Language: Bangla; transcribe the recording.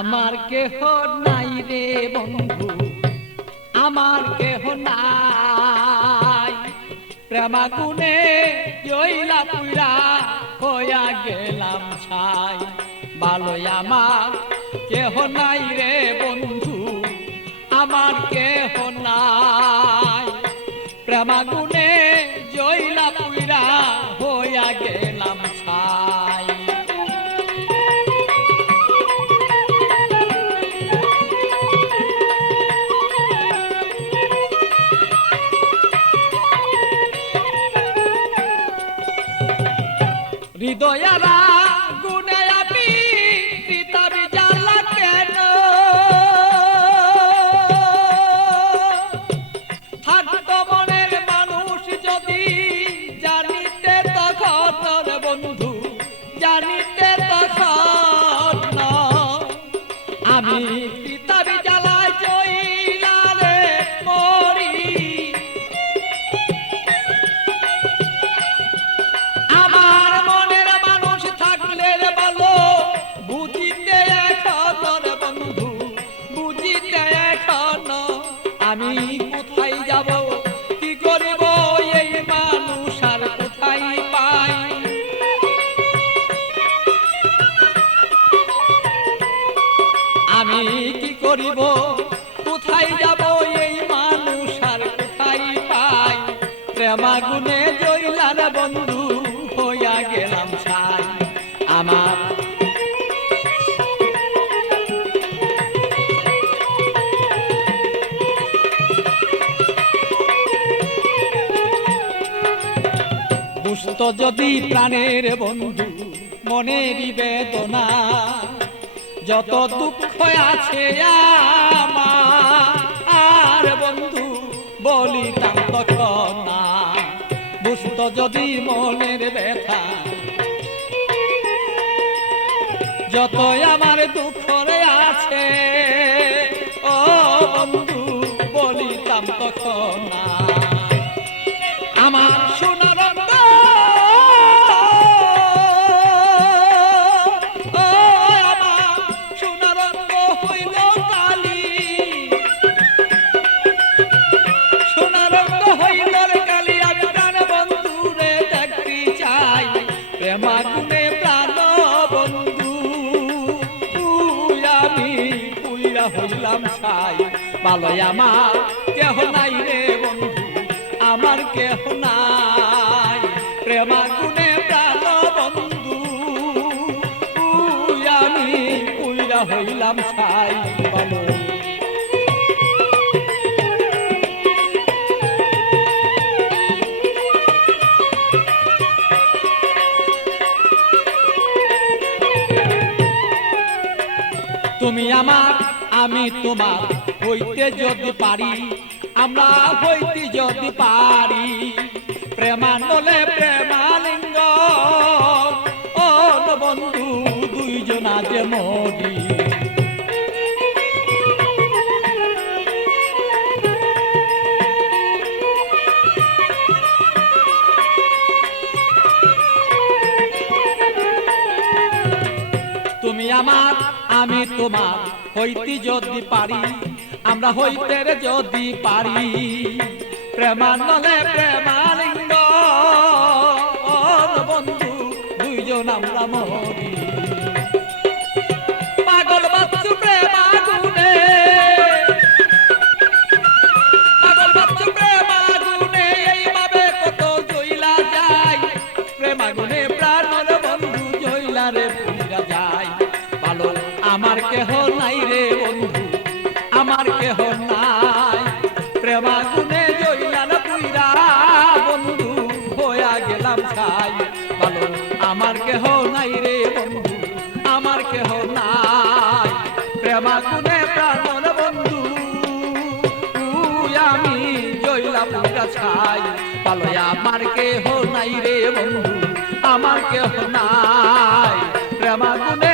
আমার কেহ নাই রে বন্ধু, আমার কেহ নাই। প্রেমাগুনে জইলা পুইরা হইয়া গেলাম ছাই। ভালোই আমার কেহ নাই রে বন্ধু, আমার কেহ নাই। প্রেমাগুনে জইলা পুইরা হইয়া গেলাম ছাই। হৃদয়ারা গুনে আমি পিতাবি জ্বালা কেন, থাকতো মনের মানুষ যদি জানিতে তখন বন্ধু, জানিতে তখন আমি পিতাবি জ্বালায় জইলা রে মরি। আমার মনের মানুষ থাকলে রে ভালো, বুঝিতে এখন বন্ধু, বুঝিতে এখন আমি কোথায় যাব, কি করিব এই মানুষ আর কোথায় পাই। আমি কি করিব, কোথায় যাব এই মানুষ আর কোথায় পাই। প্রেমাগুনে জইলার বন্ধু হইয়া গেলাম ছাই। আমার বুঝতো যদি প্রাণের বন্ধু মনেরই বেদনা, যত দুঃখ আছে আমার বন্ধু বলিতাম তখন না। বুঝতো যদি মনের ব্যথা, যত আমার দুঃখ আছে ও বন্ধু বলিতাম তখন না। আমার সোনার প্রেমাগুনে প্রাণ বন্ধু আমি পুইরা হইলাম ছাই। ভালোই আমার কেহ নাই রে বন্ধু, আমার কেহ নাই। প্রেমাগুনে প্রাণ বন্ধু আমি পুইরা হইলাম ছাই। ভালো তুমি আমার আমি তোমার হইতে যদি পারি, আমরা হইতে যদি পারি। প্রেমানলে প্রেমালিঙ্গ ও বন্ধু দুইজনা যে মরি। তুমি আমার আমি তোমার হইতে যদি পারি, আমরা হইতে যদি পারি। প্রেমানলে প্রেমালিঙ্গ বন্ধু দুইজন আমরা মরি। পাগল বাচ্চু প্রেমাগুনে, পাগল বাচ্চু প্রেমাগুনে এইভাবে কত জইলা যায়। প্রেমাগুনে প্রাণর বন্ধু জইলা রে পুইরা যায়। ভালো আমার কেহ নাই রে বন্ধু, আমার কেহ নাই। প্রেমাগুনে জইলার পুইরা বন্ধু হইয়া গেলাম ছাই। ভালো আমার কেহ নাই রে বন্ধু, আমার কেহ নাই। প্রেমাগুনে প্রাণর বন্ধু আমি জইলা পুইরা ছাই। ভালো আমার কেহ নাই রে বন্ধু, আমার কেহ নাই। প্রেমাগুনে